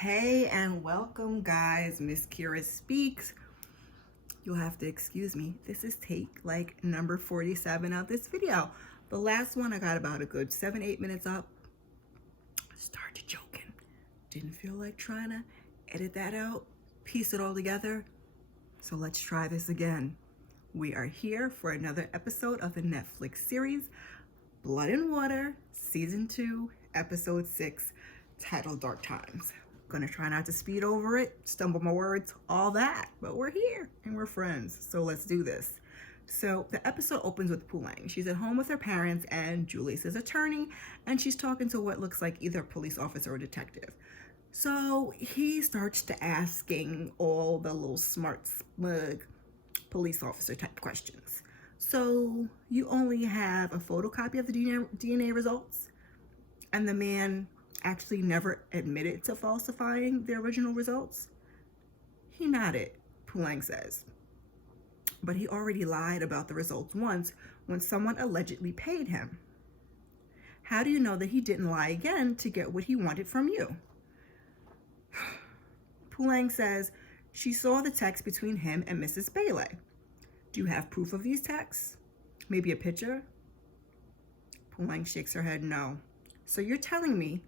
Hey and welcome guys. Miss Kira Speaks. You'll have to excuse me. This is take like number 47 of this video. The last one I got about a good 7-8 minutes up. Started joking. Didn't feel like trying to edit that out, piece it all together. So let's try this again. We are here for another episode of the Netflix series Blood and Water, Season 2, Episode 6, titled Dark Times. Gonna try not to speed over it, stumble my words, all that, but we're here and we're friends, so let's do this. So the episode opens with Puleng. She's at home with her parents and Julie's his attorney, and she's talking to what looks like either a police officer or detective. So he starts to asking all the little smart, smug police officer type questions. So you only have a photocopy of the DNA results? And the man actually never admitted to falsifying the original results? He nodded, Puleng says. But he already lied about the results once when someone allegedly paid him. How do you know that he didn't lie again to get what he wanted from you? Puleng says she saw the text between him and Mrs. Bhele. Do you have proof of these texts? Maybe a picture? Puleng shakes her head no. So you're telling me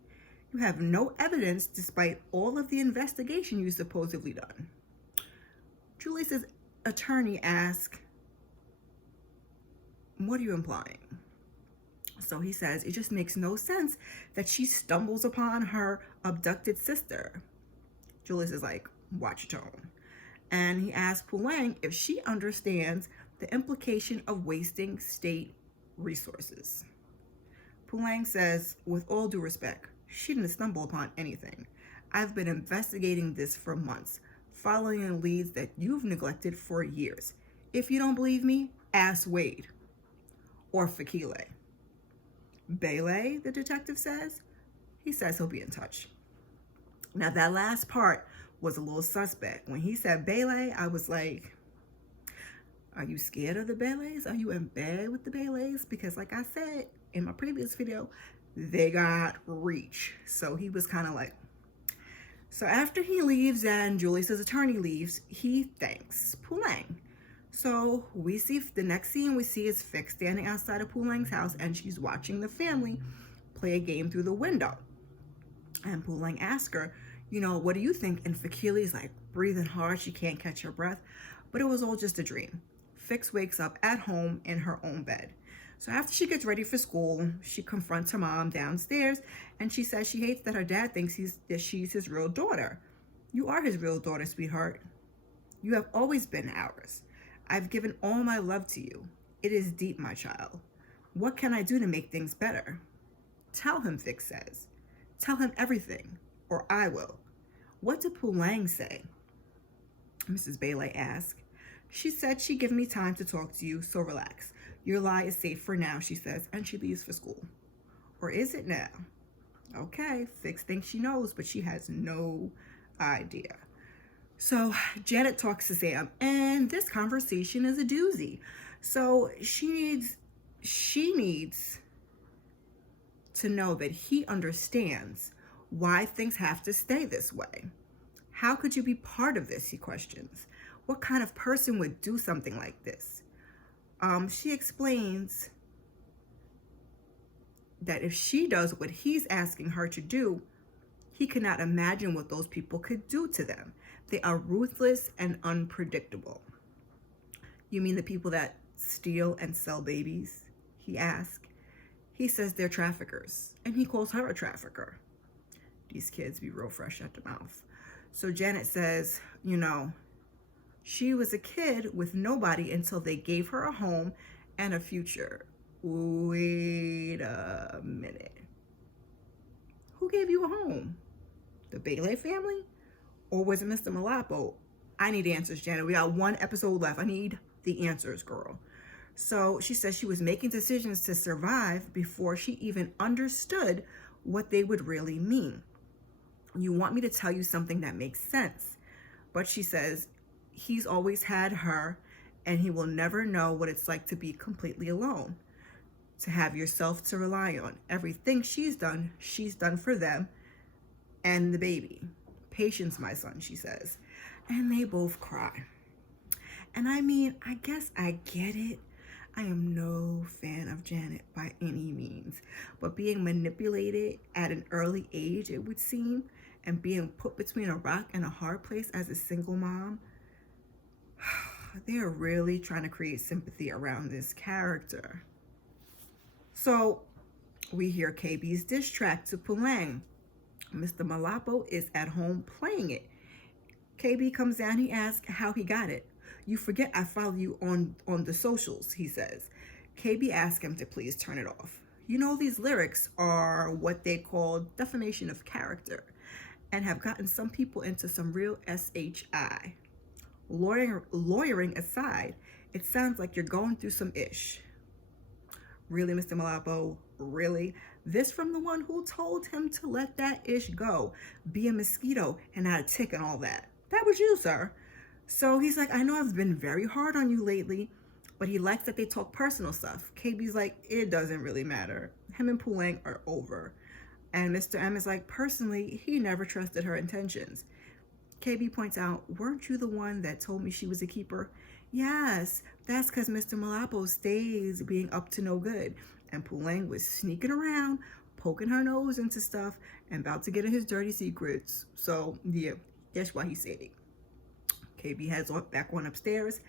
you have no evidence despite all of the investigation you supposedly done? Julie's attorney asks, what are you implying? So he says it just makes no sense that she stumbles upon her abducted sister. Julius is like, watch your tone. And he asks Puleng if she understands the implication of wasting state resources. Puleng says, with all due respect, she didn't stumble upon anything. I've been investigating this for months, following in leads that you've neglected for years. If you don't believe me, ask Wade or Fakile. Bhele, the detective says. He says he'll be in touch. Now that last part was a little suspect. When he said Bhele, I was like, are you scared of the Bheles? Are you in bed with the Bheles? Because like I said in my previous video, they got reach. So he was kind of like, so after he leaves and Julie's attorney leaves, he thanks Puleng. So we see the next scene we see is Fix standing outside of Puleng's house and she's watching the family play a game through the window. And Puleng asks her, what do you think? And Fakile's like breathing hard. She can't catch her breath, but it was all just a dream. Fix wakes up at home in her own bed. So after she gets ready for school, she confronts her mom downstairs and she says she hates that her dad thinks that she's his real daughter. You are his real daughter, sweetheart. You have always been ours. I've given all my love to you. It is deep, my child. What can I do to make things better? Tell him, Fix says. Tell him everything, or I will. What did Puleng say? Mrs. Bhele asked. She said she'd give me time to talk to you, so relax. Your lie is safe for now, she says, and she leaves for school. Or is it now? Okay, Fix thinks she knows, but she has no idea. So Janet talks to Sam, and this conversation is a doozy. So she needs to know that he understands why things have to stay this way. How could you be part of this, he questions. What kind of person would do something like this? She explains that if she does what he's asking her to do, he cannot imagine what those people could do to them. They are ruthless and unpredictable. You mean the people that steal and sell babies? He asks. He says they're traffickers, and he calls her a trafficker. These kids be real fresh at the mouth. So Janet says, she was a kid with nobody until they gave her a home and a future. Wait a minute. Who gave you a home? The Bhele family? Or was it Mr. Malapo? I need answers, Janet. We got one episode left. I need the answers, girl. So she says she was making decisions to survive before she even understood what they would really mean. You want me to tell you something that makes sense. But she says, he's always had her and he will never know what it's like to be completely alone. To have yourself to rely on. Everything she's done for them and the baby. patience, my son, she says. And they both cry. And I mean, I guess I get it. I am no fan of Janet by any means, but being manipulated at an early age, it would seem, and being put between a rock and a hard place as a single mom, they are really trying to create sympathy around this character. So we hear KB's diss track to Puleng. Mr. Malapo is at home playing it. KB comes down, he asks how he got it. You forget I follow you on the socials, he says. KB asks him to please turn it off. You know, these lyrics are what they call defamation of character and have gotten some people into some real SHI. Lawyering aside, it sounds like you're going through some ish. Really, Mr. Malapo? Really? This from the one who told him to let that ish go, be a mosquito and not a tick and all that. That was you, sir. So he's like, I know I've been very hard on you lately, but he likes that they talk personal stuff. KB's like, it doesn't really matter. Him and Puleng are over. And Mr. M is like, personally, he never trusted her intentions. KB points out, weren't you the one that told me she was a keeper? Yes, that's because Mr. Malapo stays being up to no good. And Puleng was sneaking around, poking her nose into stuff, and about to get in his dirty secrets. So, yeah, that's why he's saving. KB heads back on upstairs,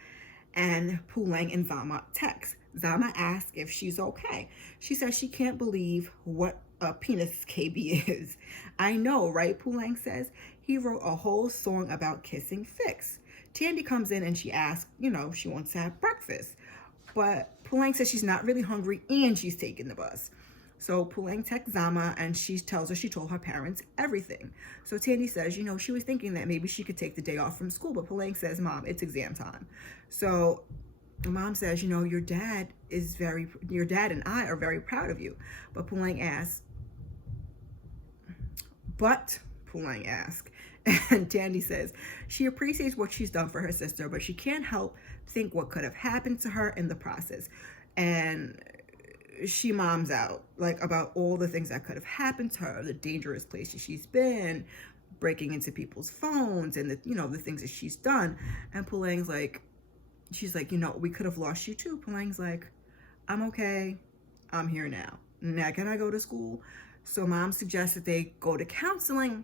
and Puleng and Zama text. Zama asks if she's okay. She says she can't believe what a penis KB is. I know, right? Puleng says. He wrote a whole song about kissing Fix. Tandy comes in and she asks, she wants to have breakfast. But Puleng says she's not really hungry and she's taking the bus. So Puleng texts Zama and she tells her she told her parents everything. So Tandy says, she was thinking that maybe she could take the day off from school, but Puleng says, Mom, it's exam time. So Mom says, your dad and I are very proud of you. But Puleng asks, and Tandy says she appreciates what she's done for her sister, but she can't help think what could have happened to her in the process. And she moms out about all the things that could have happened to her, the dangerous places she's been, breaking into people's phones, and the things that she's done. And Puleng's like, she's like, we could have lost you too. Puleng's like, I'm okay. I'm here now. Now can I go to school? So Mom suggests that they go to counseling.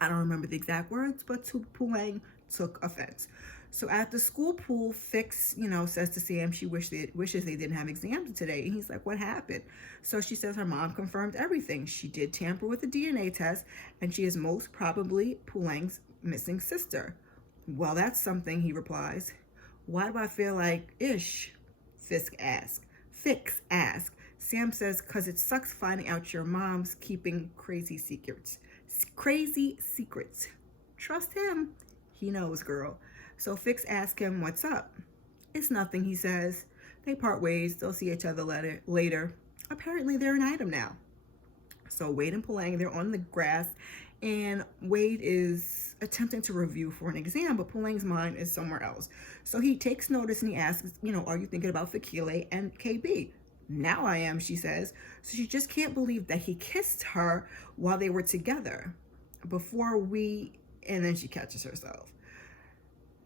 I don't remember the exact words, but Puleng took offense. So at the school pool, Fix, says to Sam she wishes they didn't have exams today. And he's like, what happened? So she says her mom confirmed everything. She did tamper with the DNA test, and she is most probably Puleng's missing sister. Well, that's something, he replies. Why do I feel like ish? Fix asks. Sam says, because it sucks finding out your mom's keeping crazy secrets. Trust him. He knows, girl. So Fix asks him, what's up? It's nothing, he says. They part ways. They'll see each other later. Apparently, they're an item now. So Wade and Puleng, they're on the grass, and Wade is attempting to review for an exam, but Puleng's mind is somewhere else. So he takes notice and he asks, are you thinking about Fakile and KB? Now I am, she says. So she just can't believe that he kissed her while they were together and then she catches herself.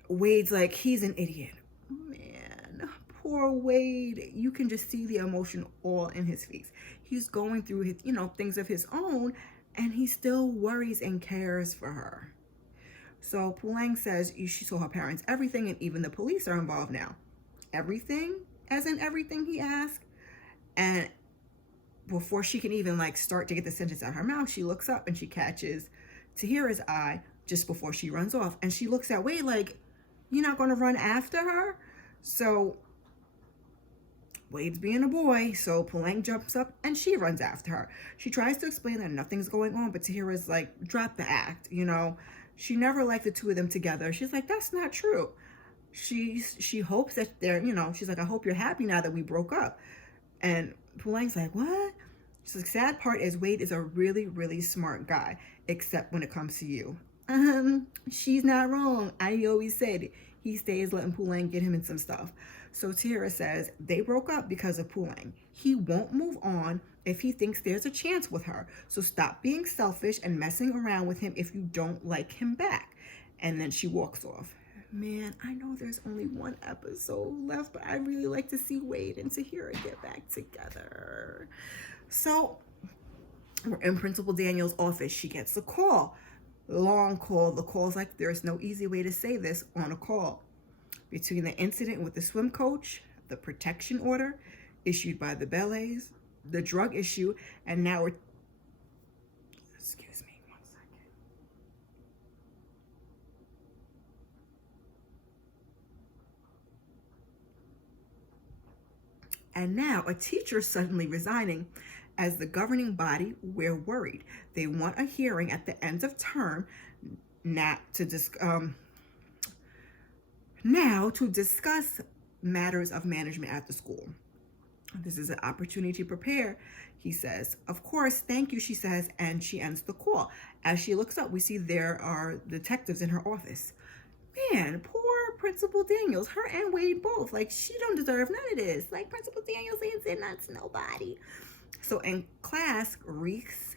Wade's like, he's an idiot. Man, poor Wade. You can just see the emotion all in his face. He's going through his, things of his own, and he still worries and cares for her. So Puleng says she told her parents everything, and even the police are involved now. Everything? As in everything, he asked. And before she can even start to get the sentence out of her mouth, she looks up and she catches Tahira's eye just before she runs off. And she looks at Wade like, you're not going to run after her? So Wade's being a boy, so Puleng jumps up and she runs after her. She tries to explain that nothing's going on, but Tahira's like, drop the act, She never liked the two of them together. She's like, that's not true. She hopes that they're, she's like, I hope you're happy now that we broke up. And Puleng's like, what? She's like, sad part is Wade is a really, really smart guy, except when it comes to you. She's not wrong. I always said he stays letting Puleng get him in some stuff. So Tahira says they broke up because of Puleng. He won't move on if he thinks there's a chance with her. So stop being selfish and messing around with him if you don't like him back. And then she walks off. Man, I know there's only one episode left, but I really like to see Wade and Tahira get back together. So we're in Principal Daniel's office. She gets a call. Long call. The call's like, there's no easy way to say this on a call. Between the incident with the swim coach, the protection order issued by the Bhele's, the drug issue, and now we're, excuse me 1 second. And now a teacher suddenly resigning. As the governing body, we're worried. They want a hearing at the end of term now to discuss matters of management at the school. This is an opportunity to prepare, he says. Of course, thank you, she says, and she ends the call. As she looks up, we see there are detectives in her office. Man, poor Principal Daniels, her and Wade both. Like, she don't deserve none of this. Like, Principal Daniels ain't said nothing to nobody. So in class, Reece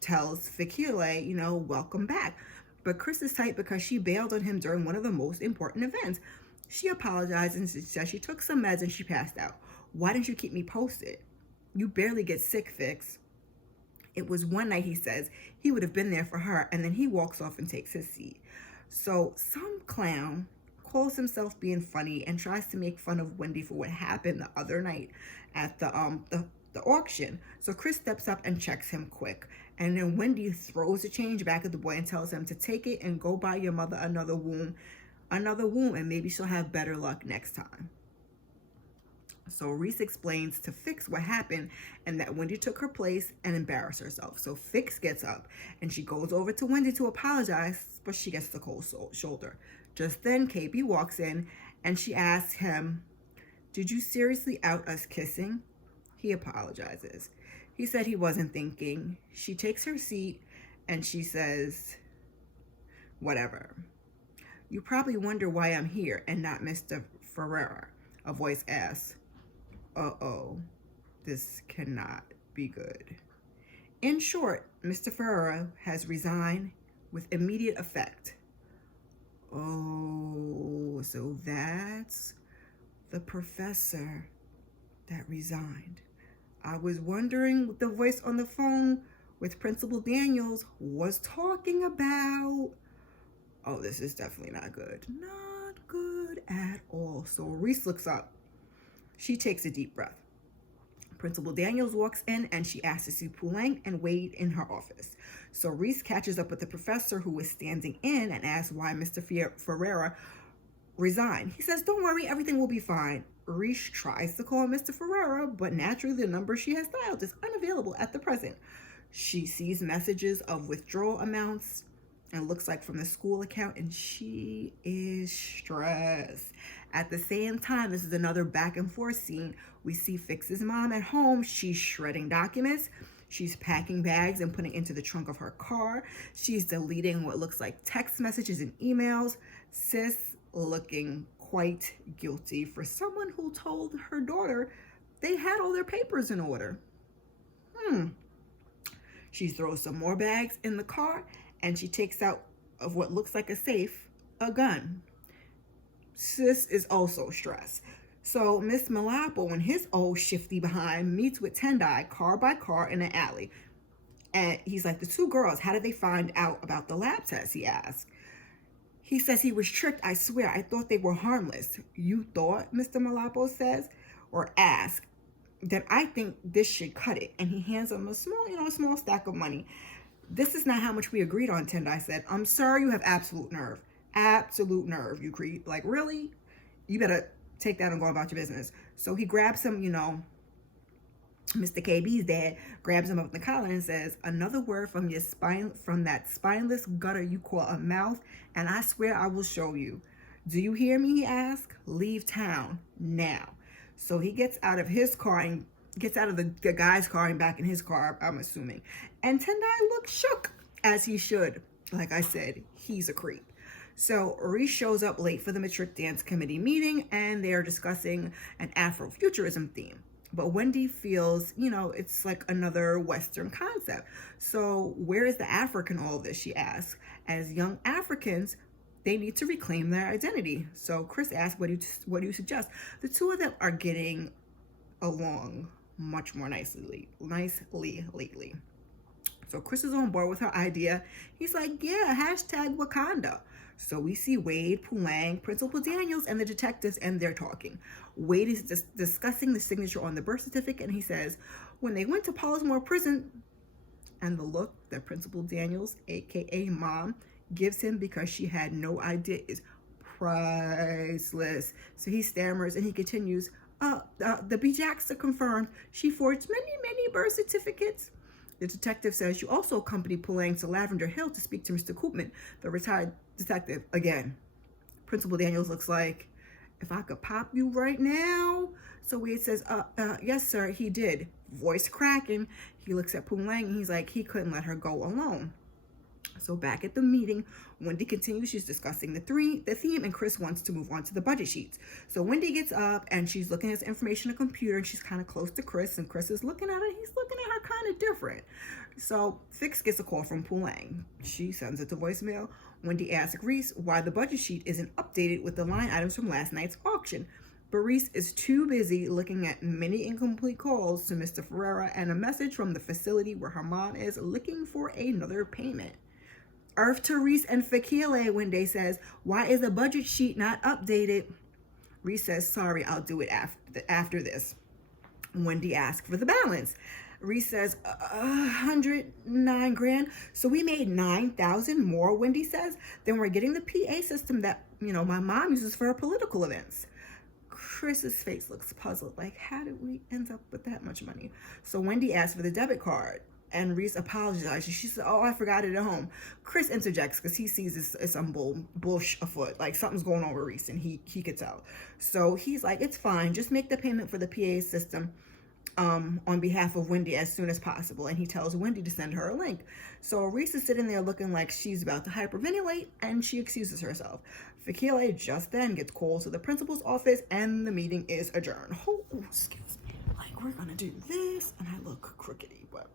tells Bhele, welcome back. But Chris is tight because she bailed on him during one of the most important events. She apologized and says she took some meds and she passed out. Why didn't you keep me posted? You barely get sick, Fix. It was one night, he says. He would have been there for her, and then he walks off and takes his seat. So some clown calls himself being funny and tries to make fun of Wendy for what happened the other night at the auction. So Chris steps up and checks him quick. And then Wendy throws the change back at the boy and tells him to take it and go buy your mother another womb, and maybe she'll have better luck next time. So Reece explains to Fix what happened and that Wendy took her place and embarrassed herself. So Fix gets up and she goes over to Wendy to apologize, but she gets the cold shoulder. Just then, KB walks in and she asks him, "Did you seriously out us kissing?" He apologizes. He said he wasn't thinking. She takes her seat and she says, "Whatever. You probably wonder why I'm here and not Mr. Ferreira," a voice asks. Uh-oh, this cannot be good. In short, Mr. Ferreira has resigned with immediate effect. Oh, so that's the professor that resigned. I was wondering what the voice on the phone with Principal Daniels was talking about. Oh, this is definitely not good. Not good at all. So Reece looks up. She takes a deep breath. Principal Daniels walks in and she asks to see Puleng and Wade in her office. So Reece catches up with the professor who was standing in and asks why Mr. Ferreira resigned. He says, "Don't worry, everything will be fine." Reece tries to call Mr. Ferreira, but naturally the number she has dialed is unavailable at the present. She sees messages of withdrawal amounts and looks like from the school account, and she is stressed. At the same time, this is another back and forth scene. We see Fix's mom at home. She's shredding documents. She's packing bags and putting into the trunk of her car. She's deleting what looks like text messages and emails. Sis looking quite guilty for someone who told her daughter they had all their papers in order. She throws some more bags in the car and she takes out of what looks like a safe, a gun. Sis is also stressed. So Miss Malapo and his old shifty behind meets with Tendai car by car in an alley. And he's like, "The two girls, how did they find out about the lab test?" he asks. He says he was tricked. "I swear, I thought they were harmless." "You thought?" Mr. Malapo says, or asks. "Then I think this should cut it." And he hands him a small stack of money. "This is not how much we agreed on," Tendai said. "I'm sorry, you have absolute nerve. Absolute nerve, you creep. Like, really? You better take that and go about your business." So he grabs him, Mr. KB's dad grabs him up in the collar and says, "Another word from your from that spineless gutter you call a mouth, and I swear I will show you. Do you hear me?" he asked. "Leave town now." So he gets out of his car and gets out of the guy's car and back in his car, I'm assuming. And Tendai looks shook, as he should. Like I said, he's a creep. So Reece shows up late for the Matric Dance Committee meeting, and they are discussing an Afrofuturism theme. But Wendy feels, it's like another Western concept. So where is the Africa in all this, she asks. As young Africans, they need to reclaim their identity. So Chris asks, what do you suggest? The two of them are getting along much more nicely lately. So Chris is on board with her idea. He's like, yeah, hashtag Wakanda. So we see Wade, Puleng, Principal Daniels, and the detectives, and they're talking. Wade is discussing the signature on the birth certificate, and he says, when they went to Pollismore Prison, and the look that Principal Daniels, aka Mom, gives him because she had no idea is priceless. So he stammers and he continues, the Bjacks are confirmed. She forged many birth certificates. The detective says you also accompanied Puleng to Lavender Hill to speak to Mr. Koopman, the retired detective. Again, Principal Daniels looks like, if I could pop you right now. So Wade says, yes, sir, he did. Voice cracking. He looks at Puleng and he's like, he couldn't let her go alone. So back at the meeting, Wendy continues. She's discussing the theme, and Chris wants to move on to the budget sheets. So Wendy gets up and she's looking at information on the computer, and she's kind of close to Chris, and Chris is looking at her. He's looking at her kind of different. So Fix gets a call from Puleng. She sends it to voicemail. Wendy asks Reece why the budget sheet isn't updated with the line items from last night's auction. But Reece is too busy looking at many incomplete calls to Mr. Ferreira and a message from the facility where her mom is looking for another payment. Earth to Reece and Fakile, Wendy says, why is the budget sheet not updated? Reece says, sorry, I'll do it after this. Wendy asks for the balance. Reece says, 109 grand. So we made 9,000 more, Wendy says. Then we're getting the PA system that, my mom uses for her political events. Chris's face looks puzzled, like, how did we end up with that much money? So Wendy asks for the debit card. And Reece apologizes. She said, I forgot it at home. Chris interjects because he sees it's some bullshit afoot. Like, something's going on with Reece, and he could tell. So he's like, it's fine. Just make the payment for the PA system on behalf of Wendy as soon as possible. And he tells Wendy to send her a link. So Reece is sitting there looking like she's about to hyperventilate, and she excuses herself. Fakile just then gets called to the principal's office, and the meeting is adjourned. Oh, excuse me. Like, we're going to do this, and I look crookedy, but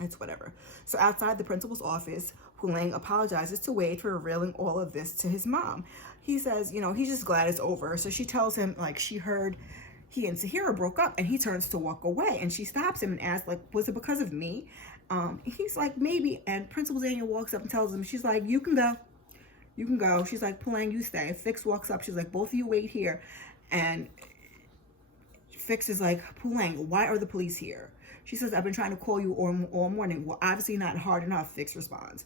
it's whatever. So outside the principal's office, Puleng apologizes to Wade for revealing all of this to his mom. He says, he's just glad it's over. So she tells him, like, she heard he and Sahira broke up, and he turns to walk away. And she stops him and asks, like, was it because of me? He's like, maybe. And Principal Daniel walks up and tells him, she's like, you can go. You can go. She's like, Puleng, you stay. Fix walks up. She's like, both of you wait here. And Fix is like, Puleng, why are the police here? She says, I've been trying to call you all morning. Well, obviously not hard enough, Fix responds.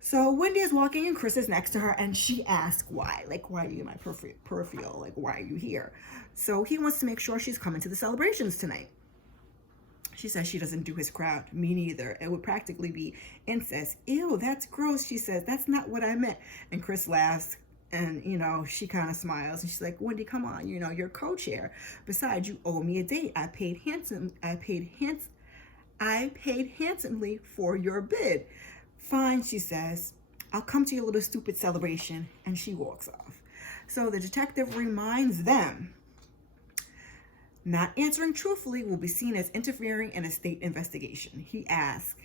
So Wendy is walking and Chris is next to her, and she asks why. Like, why are you in my peripheral? Like, why are you here? So he wants to make sure she's coming to the celebrations tonight. She says she doesn't do his crowd. Me neither. It would practically be incest. Ew, that's gross, she says. That's not what I meant. And Chris laughs. And, she kind of smiles. And she's like, Wendy, come on. You're co-chair. Besides, you owe me a date. I paid handsomely for your bid. Fine, she says. I'll come to your little stupid celebration. And she walks off. So the detective reminds them, not answering truthfully will be seen as interfering in a state investigation. He asks,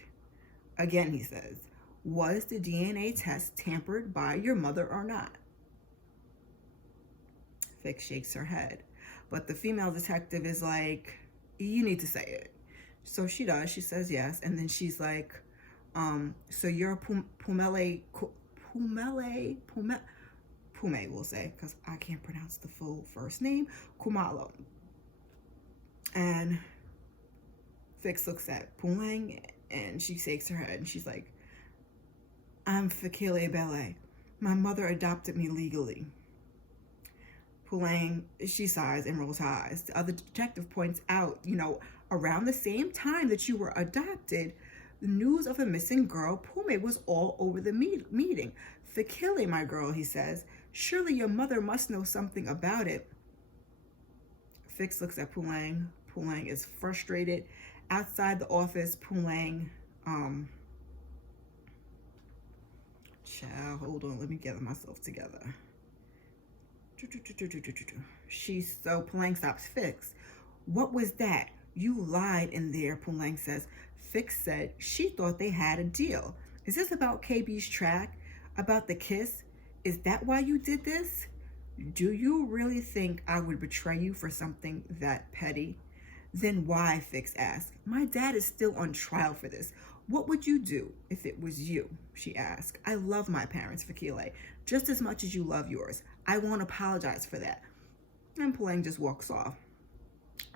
again, he says, was the DNA test tampered by your mother or not? Fix shakes her head. But the female detective is like, you need to say it. So she does. She says yes. And then she's like, so you're Pumele, we'll say, because I can't pronounce the full first name, Kumalo. And Fix looks at Puleng and she shakes her head and she's like, I'm Fakile Bhele. My mother adopted me legally. Puleng, she sighs and rolls her eyes. The other detective points out, around the same time that you were adopted, the news of a missing girl, Pume, was all over the meeting. Fakile, my girl, he says. Surely your mother must know something about it. Fix looks at Puleng. Puleng is frustrated. Outside the office, Puleng, child, hold on, let me get myself together. So Puleng stops Fix. What was that? You lied in there, Puleng says. Fix said she thought they had a deal. Is this about KB's track? About the kiss? Is that why you did this? Do you really think I would betray you for something that petty? Then why? Fix asked. My dad is still on trial for this. What would you do if it was you? She asked. I love my parents, Fakile, just as much as you love yours. I won't apologize for that. And Puleng just walks off.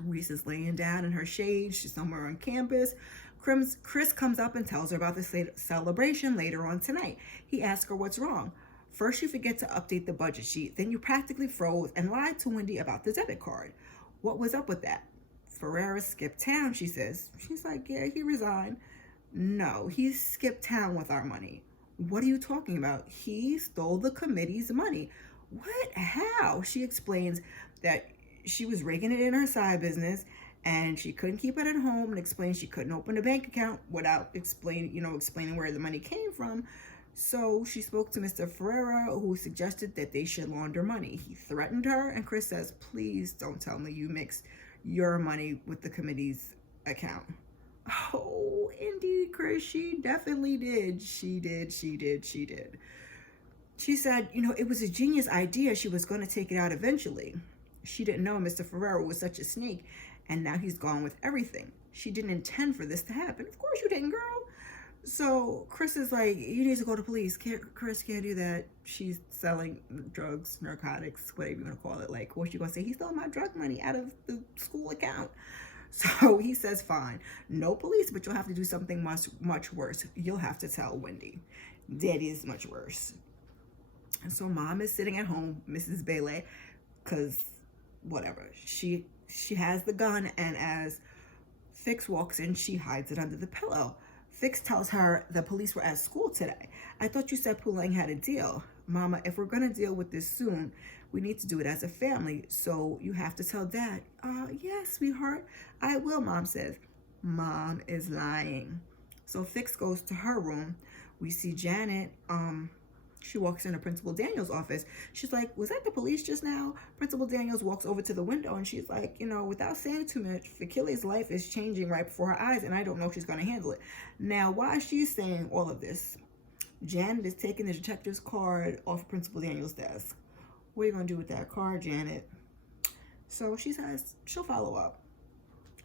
Reece is laying down in her shade. She's somewhere on campus. Chris comes up and tells her about the celebration later on tonight. He asks her what's wrong. First, you forget to update the budget sheet. Then you practically froze and lied to Wendy about the debit card. What was up with that? Ferreira skipped town, she says. She's like, yeah, he resigned. No, he skipped town with our money. What are you talking about? He stole the committee's money. What? How? She explains that she was raking it in her side business and she couldn't keep it at home, and explained she couldn't open a bank account without explaining where the money came from. So she spoke to Mr. Ferreira, who suggested that they should launder money. He threatened her, and Chris says, please don't tell me you mixed your money with the committee's account. Oh, indeed, Chris, she definitely did. She did. She said, it was a genius idea. She was going to take it out eventually. She didn't know Mr. Ferrero was such a snake, and now he's gone with everything. She didn't intend for this to happen. Of course you didn't, girl. So Chris is like, you need to go to police. Chris can't do that. She's selling drugs, narcotics, whatever you want to call it. Like, what's she going to say? He stole my drug money out of the school account. So he says, fine, no police, but you'll have to do something much, much worse. You'll have to tell Wendy. Daddy is much worse. And so mom is sitting at home, Mrs. Bhele, because whatever. She has the gun, and as Fix walks in, she hides it under the pillow. Fix tells her the police were at school today. I thought you said Puleng had a deal. Mama, if we're going to deal with this soon, we need to do it as a family. So you have to tell Dad. Yes, sweetheart. I will, Mom says. Mom is lying. So Fix goes to her room. We see Janet. She walks into Principal Daniels' office. She's like, was that the police just now? Principal Daniels walks over to the window, and she's like, without saying too much, Fakile's life is changing right before her eyes, and I don't know if she's going to handle it. Now, while she's saying all of this, Janet is taking the detective's card off Principal Daniels' desk. What are you going to do with that card, Janet? So she says she'll follow up.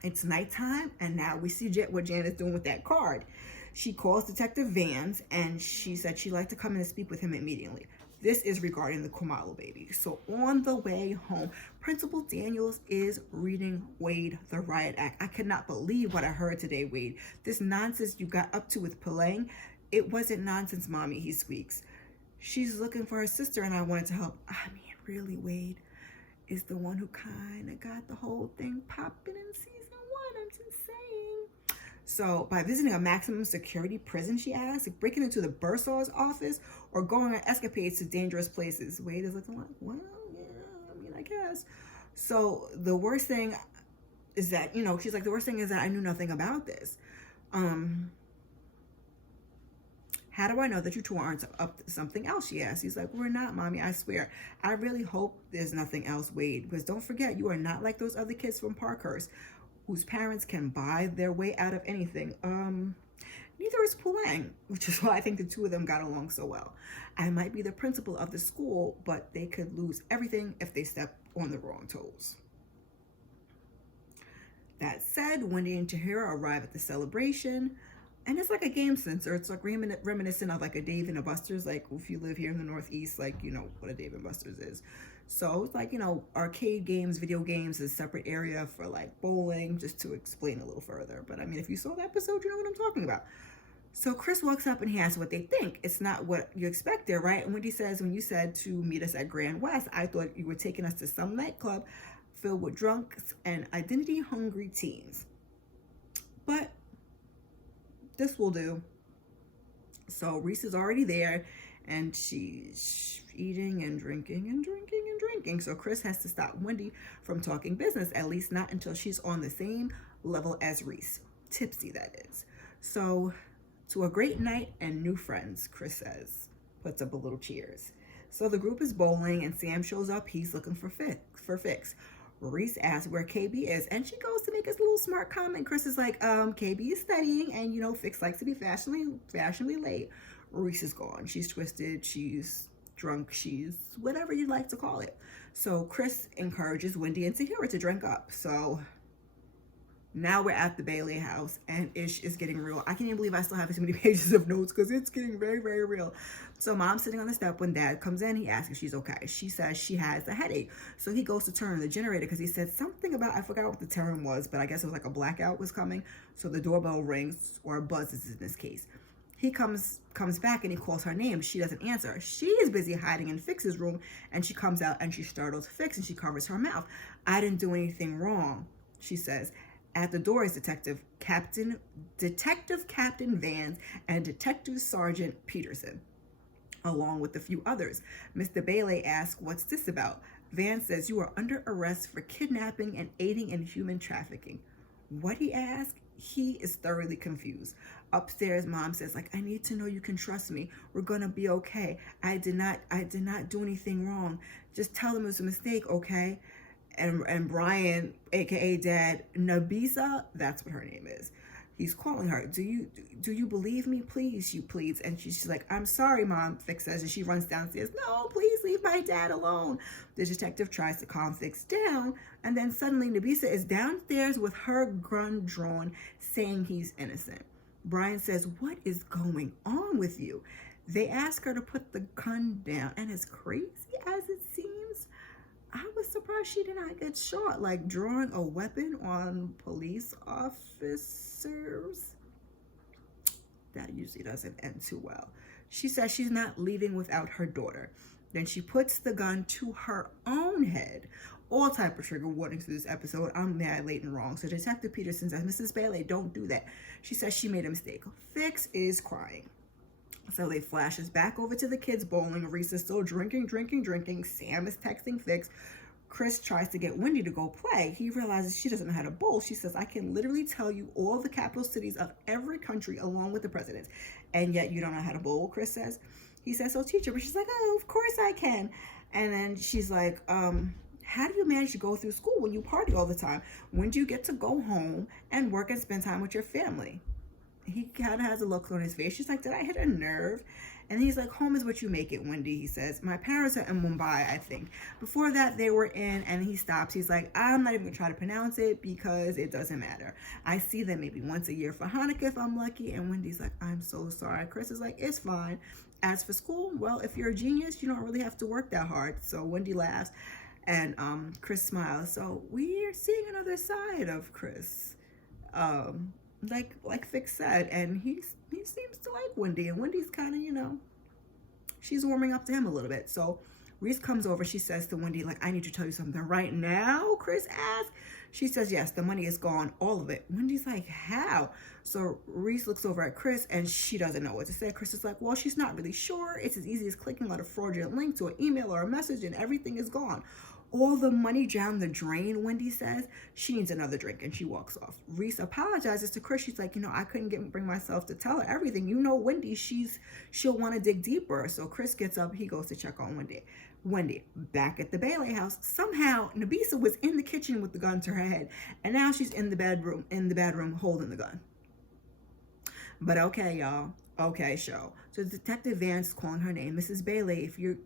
It's nighttime, and now we see what Janet's doing with that card. She calls Detective Vance, and she said she'd like to come in and speak with him immediately. This is regarding the Kumalo baby. So on the way home, Principal Daniels is reading Wade the Riot Act. I cannot believe what I heard today, Wade. This nonsense you got up to with Puleng, it wasn't nonsense, Mommy, he squeaks. She's looking for her sister, and I wanted to help. I mean, really, Wade is the one who kind of got the whole thing popping in season 1. I'm just saying. So by visiting a maximum security prison, she asks, breaking into the bursar's office, or going on escapades to dangerous places. Wade is looking like, well, yeah, I guess. So the worst thing is that, she's like, the worst thing is that I knew nothing about this. How do I know that you two aren't up to something else? She asks. He's like, we're not, Mommy, I swear. I really hope there's nothing else, Wade, because don't forget, you are not like those other kids from Parkhurst, whose parents can buy their way out of anything. Neither is Puleng, which is why I think the two of them got along so well. I might be the principal of the school, but they could lose everything if they step on the wrong toes. That said, Wendy and Tahira arrive at the celebration, and it's like a game sensor. It's like reminiscent of like a Dave and a Buster's, like if you live here in the Northeast, like you know what a Dave and Buster's is. So it's like, arcade games, video games is a separate area for like bowling, just to explain a little further. But I mean, if you saw the episode, you know what I'm talking about. So Chris walks up and he asks what they think. It's not what you expected, right? And Wendy says, when you said to meet us at Grand West, I thought you were taking us to some nightclub filled with drunks and identity-hungry teens. But this will do. So Reece is already there, and she's eating and drinking and drinking and drinking. So Chris has to stop Wendy from talking business, at least not until she's on the same level as Reece. Tipsy, that is. So, to a great night and new friends, Chris says, puts up a little cheers. So the group is bowling, and Sam shows up. He's looking for Fix. Reece asks where KB is, and she goes to make his little smart comment. Chris is like, KB is studying, and Fix likes to be fashionably late. Reece is gone. She's twisted, she's drunk, she's whatever you'd like to call it. So Chris encourages Wendy and Tahira to drink up. So now we're at the Bhele house, and ish is getting real. I can't even believe I still have so many pages of notes because it's getting very, very real. So mom's sitting on the step when dad comes in. He asks if she's okay. She says she has a headache. So he goes to turn on the generator because he said something about, I forgot what the term was, but I guess it was like a blackout was coming. So the doorbell rings, or buzzes in this case. He comes back and he calls her name. She doesn't answer. She is busy hiding in Fix's room, and she comes out and she startles Fix and she covers her mouth. I didn't do anything wrong, she says. At the door is Detective Captain Vance and Detective Sergeant Peterson, along with a few others. Mr. Bhele asks, what's this about? Vance says, you are under arrest for kidnapping and aiding in human trafficking. What, he asks? He is thoroughly confused. Upstairs, mom says, I need to know you can trust me. We're gonna be okay. I did not do anything wrong. Just tell them it was a mistake, okay? And Brian, aka Dad, Nabisa, that's what her name is. He's calling her. Do you believe me, please? She pleads, and she's like, I'm sorry, Mom, Fix says, and she runs downstairs. No, please leave my dad alone. The detective tries to calm Fix down, and then suddenly Nabisa is downstairs with her gun drawn, saying he's innocent. Brian says, what is going on with you? They ask her to put the gun down, and as crazy as it seems, I was surprised she did not get shot. Drawing a weapon on police officers, that usually doesn't end too well. She says she's not leaving without her daughter. Then she puts the gun to her own head. All type of trigger warnings for this episode. I'm mad, late, and wrong. So Detective Peterson says, Mrs. Bhele, don't do that. She says she made a mistake. Fix is crying. So they flashes back over to the kids bowling. Reece is still drinking. Sam is texting Fix. Chris tries to get Wendy to go play. He realizes she doesn't know how to bowl. She says, I can literally tell you all the capital cities of every country along with the presidents, and yet you don't know how to bowl, Chris says. He says, so teacher, but she's like, oh, of course I can. And then she's like, how do you manage to go through school when you party all the time? When do you get to go home and work and spend time with your family? He kind of has a look on his face. She's like, did I hit a nerve? And he's like, home is what you make it, Wendy, he says. My parents are in Mumbai, I think. Before that, they were in, and he stops. He's like, I'm not even going to try to pronounce it because it doesn't matter. I see them maybe once a year for Hanukkah if I'm lucky. And Wendy's like, I'm so sorry. Chris is like, it's fine. As for school, well, if you're a genius, you don't really have to work that hard. So Wendy laughs, and Chris smiles. So we're seeing another side of Chris. Like Fix said, and he seems to like Wendy, and Wendy's kind of, she's warming up to him a little bit. So Reece comes over. She says to Wendy, I need to tell you something right now, Chris asks. She says, yes, the money is gone, all of it. Wendy's like, how? So Reece looks over at Chris, and she doesn't know what to say. Chris is like, well, she's not really sure. It's as easy as clicking on a fraudulent link to an email or a message, and everything is gone. All the money down the drain, Wendy says. She needs another drink, and she walks off. Reece apologizes to Chris. She's like, I couldn't bring myself to tell her everything. Wendy, she'll want to dig deeper. So Chris gets up. He goes to check on Wendy. Wendy, back at the Bhele house, somehow Nabisa was in the kitchen with the gun to her head, and now she's in the bedroom holding the gun. But okay, y'all. Okay, show. So Detective Vance is calling her name, Mrs. Bhele. If you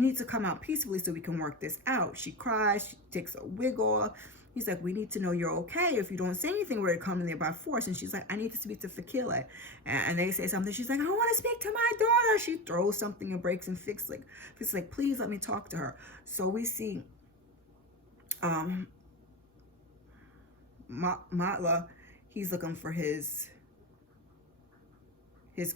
need to come out peacefully so we can work this out. She cries. She takes a wig off. He's like, we need to know you're okay. If you don't say anything, we're coming there by force. And she's like, I need to speak to Fakile. And they say something. She's like, I want to speak to my daughter. She throws something and breaks, and Fix like, please let me talk to her. So we see Matla. He's looking for his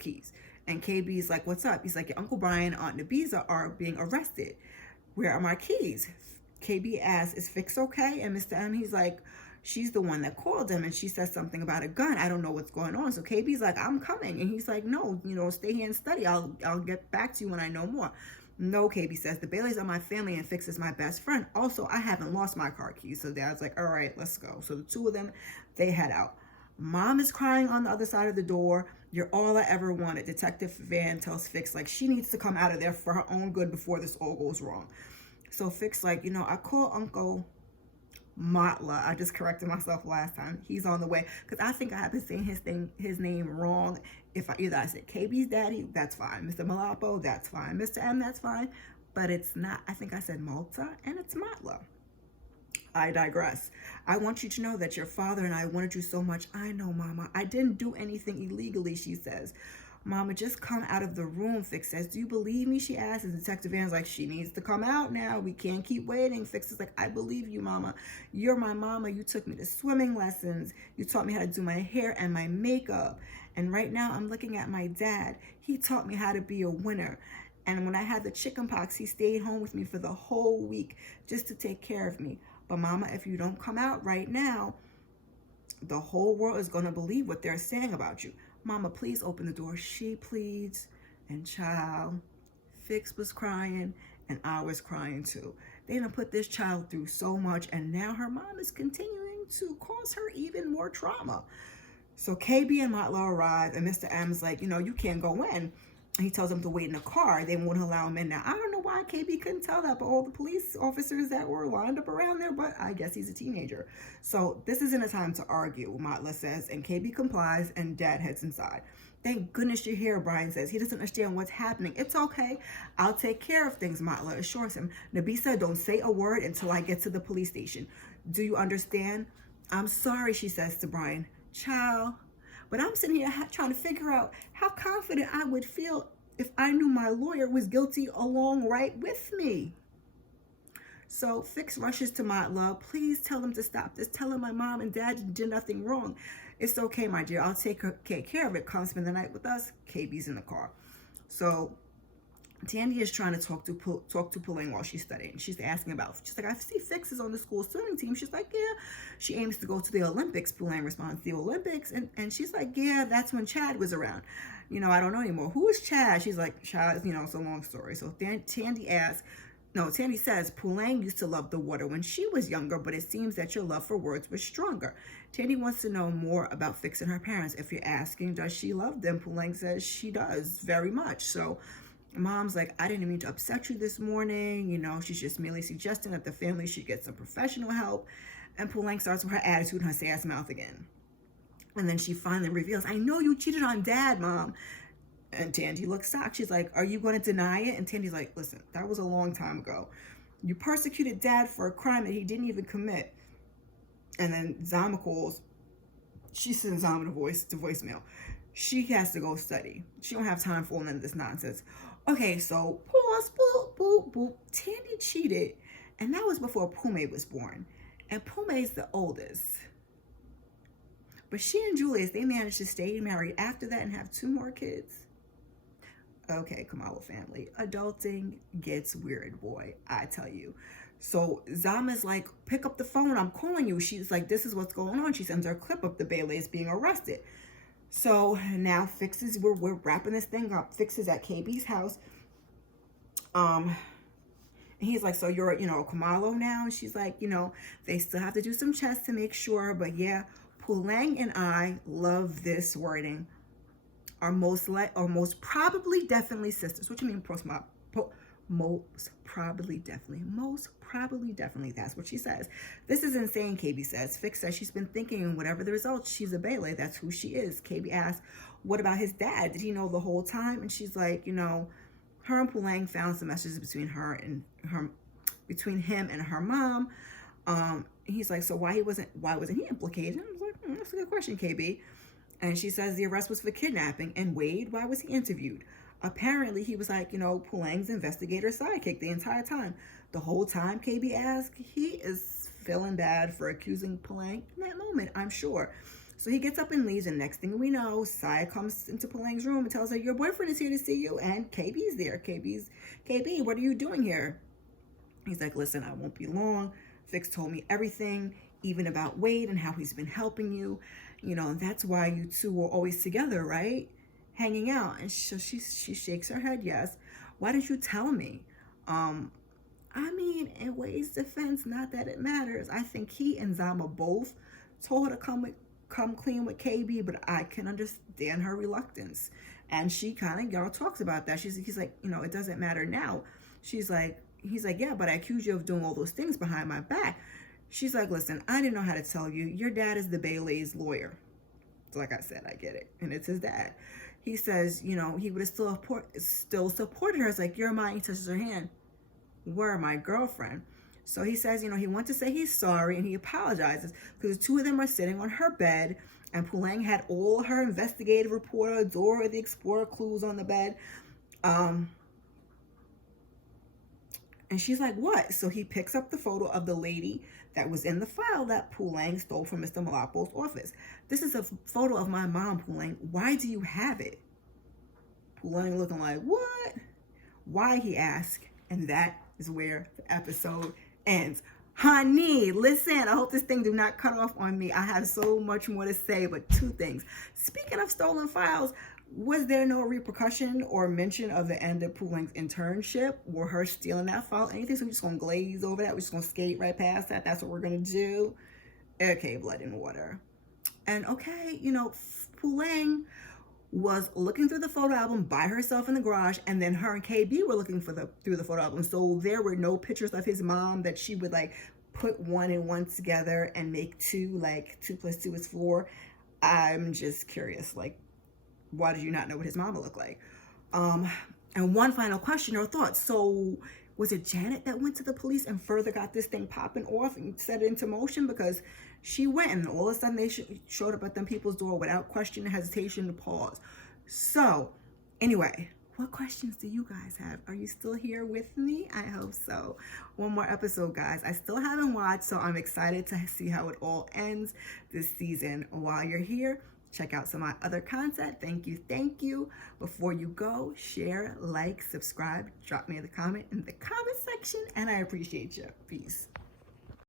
keys. And KB's like, what's up? He's like, your Uncle Brian and Aunt Nabisa are being arrested. Where are my keys? KB asks, is Fix okay? And Mr. M, he's like, she's the one that called him, and she says something about a gun. I don't know what's going on. So KB's like, I'm coming. And he's like, no, stay here and study. I'll get back to you when I know more. No, KB says, the Baileys are my family and Fix is my best friend. Also, I haven't lost my car keys. So Dad's like, all right, let's go. So the two of them, they head out. Mom is crying on the other side of the door. You're all I ever wanted. Detective Van tells Fix she needs to come out of there for her own good before this all goes wrong. So Fix I call Uncle Matla. I just corrected myself last time. He's on the way because I think I have been saying his name wrong. If I said KB's daddy, that's fine. Mr. Malapo, that's fine. Mr. M, that's fine. But it's not. I think I said Malta, and it's Matla. I digress. I want you to know that your father and I wanted you so much. I know, Mama. I didn't do anything illegally, she says. Mama, just come out of the room, Fix says. Do you believe me? She asks. And Detective Ann's like, she needs to come out now. We can't keep waiting. Fix is like, I believe you, Mama. You're my mama. You took me to swimming lessons. You taught me how to do my hair and my makeup. And right now I'm looking at my dad. He taught me how to be a winner. And when I had the chicken pox, he stayed home with me for the whole week just to take care of me. But Mama, if you don't come out right now, the whole world is going to believe what they're saying about you. Mama, please open the door. She pleads. And child, Fix was crying and I was crying too. They done put this child through so much, and now her mom is continuing to cause her even more trauma. So KB and Matla arrive, and Mr. M's like, you can't go in. He tells them to wait in the car. They won't allow him in. Now, I don't know why KB couldn't tell that, but all the police officers that were lined up around there, but I guess he's a teenager. So this isn't a time to argue, Matla says, and KB complies, and Dad heads inside. Thank goodness you're here, Brian says. He doesn't understand what's happening. It's okay. I'll take care of things, Matla assures him. Nabisa, don't say a word until I get to the police station. Do you understand? I'm sorry, she says to Brian. Child. But I'm sitting here trying to figure out how confident I would feel if I knew my lawyer was guilty along right with me. So Fix rushes to Matla. Please tell him to stop this. Tell him my mom and dad did nothing wrong. It's okay, my dear. I'll take care of it. Come spend the night with us. KB's in the car. So Tandy is trying to talk to Puleng while she's studying. She's asking she's like, I see Fix is on the school swimming team. She's like, yeah. She aims to go to the Olympics. Puleng responds, the Olympics? And she's like, yeah, that's when Chad was around. I don't know anymore. Who is Chad? She's like, Chad, it's a long story. So Tandy says, Puleng used to love the water when she was younger, but it seems that your love for words was stronger. Tandy wants to know more about Fix and her parents. If you're asking, does she love them? Puleng says she does, very much. So Mom's like, I didn't mean to upset you this morning. She's just merely suggesting that the family should get some professional help. And Puleng starts with her attitude and her sass mouth again. And then she finally reveals, I know you cheated on Dad, Mom. And Tandy looks shocked. She's like, are you going to deny it? And Tandy's like, listen, that was a long time ago. You persecuted Dad for a crime that he didn't even commit. And then Zama calls. She sends Zama to voicemail. She has to go study. She don't have time for none of this nonsense. Okay, so pause, boop, boop, boop. Tandy cheated, and that was before Pume was born. And Pume's the oldest. But she and Julius, they managed to stay married after that and have 2 more kids. Okay, Kamala family. Adulting gets weird, boy, I tell you. So Zama's like, pick up the phone, I'm calling you. She's like, this is what's going on. She sends her a clip of the Bhele is being arrested. So now we're wrapping this thing up. Fix is at KB's house. And he's like, so you're, Kamalo now? And she's like, they still have to do some checks to make sure. But yeah, Puleng and I love this wording. Are most probably definitely sisters. What you mean most probably definitely, that's what she says. This is insane, KB says. Fix says she's been thinking, whatever the results, she's a Bhele, that's who she is. KB asks, what about his dad? Did he know the whole time? And she's like, her and Puleng found some messages between him and her mom. He's like, so why wasn't he implicated? And I was like, that's a good question, KB. And she says the arrest was for kidnapping. And Wade, why was he interviewed? Apparently, he was like, Puleng's investigator sidekick the entire time. The whole time, KB asked, he is feeling bad for accusing Puleng in that moment, I'm sure. So he gets up and leaves, and next thing we know, Saya comes into Puleng's room and tells her, your boyfriend is here to see you, and KB's there. KB, what are you doing here? He's like, listen, I won't be long. Fix told me everything, even about Wade and how he's been helping you. And that's why you two were always together, right? Hanging out. And so she shakes her head, yes. Why didn't you tell me? In Wade's defense, not that it matters. I think he and Zama both told her to come clean with KB, but I can understand her reluctance. And she kind of, talks about that. He's like, it doesn't matter now. He's like, yeah, but I accused you of doing all those things behind my back. She's like, listen, I didn't know how to tell you. Your dad is the Bhele's lawyer. So like I said, I get it. And it's his dad. He says, you know, he would have still supported her. It's like, you're mine. He touches her hand. We're my girlfriend. So he says, you know, he wants to say he's sorry and he apologizes because the two of them are sitting on her bed and Puleng had all her investigative reporter, Dora the Explorer clues on the bed. And she's like, what? So he picks up the photo of the lady that was in the file that Puleng stole from Mr. Malapo's office. This is a photo of my mom, Puleng. Why do you have it? Puleng looking like, what? Why, he asked. And that is where the episode ends. Honey, listen, I hope this thing do not cut off on me. I have so much more to say, but two things. Speaking of stolen files, was there no repercussion or mention of the end of Puleng's internship or her stealing that file? Anything? So we're just going to glaze over that? We're just going to skate right past that? That's what we're going to do? Okay, blood and water. And okay, you know, Puleng was looking through the photo album by herself in the garage, and then her and KB were looking through the photo album. So there were no pictures of his mom that she would like put one and one together and make two, like 2 + 2 is 4. I'm just curious, like, why did you not know what his mama looked like? And one final question or thought. So was it Janet that went to the police and further got this thing popping off and set it into motion? Because she went and all of a sudden they showed up at them people's door without question, hesitation, to pause. So anyway, what questions do you guys have? Are you still here with me? I hope so. One more episode, guys. I still haven't watched, so I'm excited to see how it all ends this season. While you're here, check out some of my other content. Thank you, thank you. Before you go, share, like, subscribe, drop me a comment in the comment section, and I appreciate you. Peace.